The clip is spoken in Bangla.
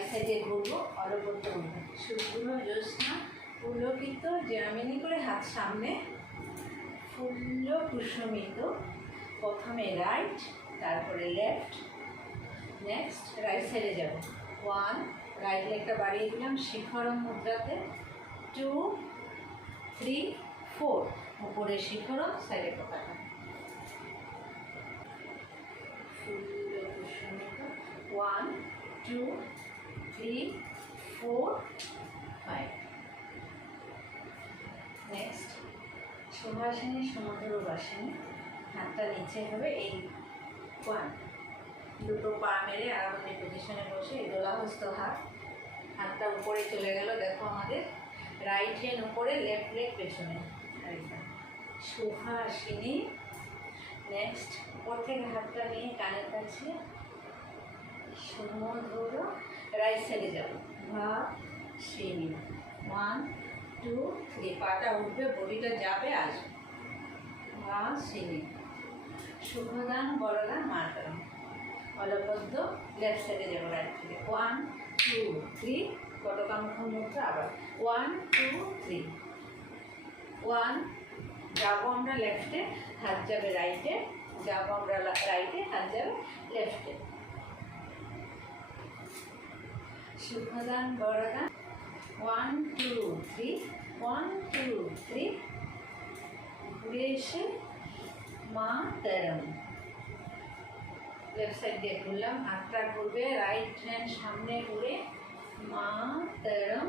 রাইট সাইডে ঘুরবো, অলপত্র ঘুরবো। শুভ্র জ্যোৎস্না পুলকিত জ্যামিনি করে হাত সামনে, ফুল্ল কুসুমিত। প্রথমে রাইট, তারপরে লেফট। নেক্সট রাইট সাইডে যাব। 1, রাইট লেগটা বাড়িয়ে দিলাম শিখরম মুদ্রাতে। 2, 3, 4, উপরে শিখরম, সাইডে পতাকা। ফুল্ল কুসুমিত। 1, 2, 3, 4, 5। নেক্সট সুভাষিনী সমুদ্র বাসিনী, হাতটা নিচে হবে। এই 1, দুটো পা মেরে আরামে পজিশনে বসে এই দোলাহস্ত হাত, হাতটা উপরে চলে গেল। দেখো আমাদের রাইট হ্যান্ড উপরে, লেফট লেগ পেছনে। সুভাষিনী। নেক্সট উপর থেকে হাতটা নিয়ে কানের কাছে, সমুদ্র। রাইট সাইডে যাবো, ভাসিনী। 1, 2, 3, পাটা উঠবে, বডিটা যাবে, আসবে। ভাসিনী। শুভদান বড়দান মাতরম। অলপদ্ম, লেফট সাইডে যাবো রাইট থেকে। 1, 2, 3, কটকামুখ মুদ্রা আবার। 1, 2, 3। 1, যাবো আমরা লেফটে, হাত যাবে রাইটে। যাবো আমরা রাইটে, হাত যাবে লেফটে। শুভদান বড়দান। 1, 2, 3, 1, 2, 3। ঘুরে এসে মাতরম। লেফট সাইড দিয়ে ঘুরলাম, হাতটা ঘুরবে, রাইট হ্যান্ড সামনে ঘুরে মাতরম।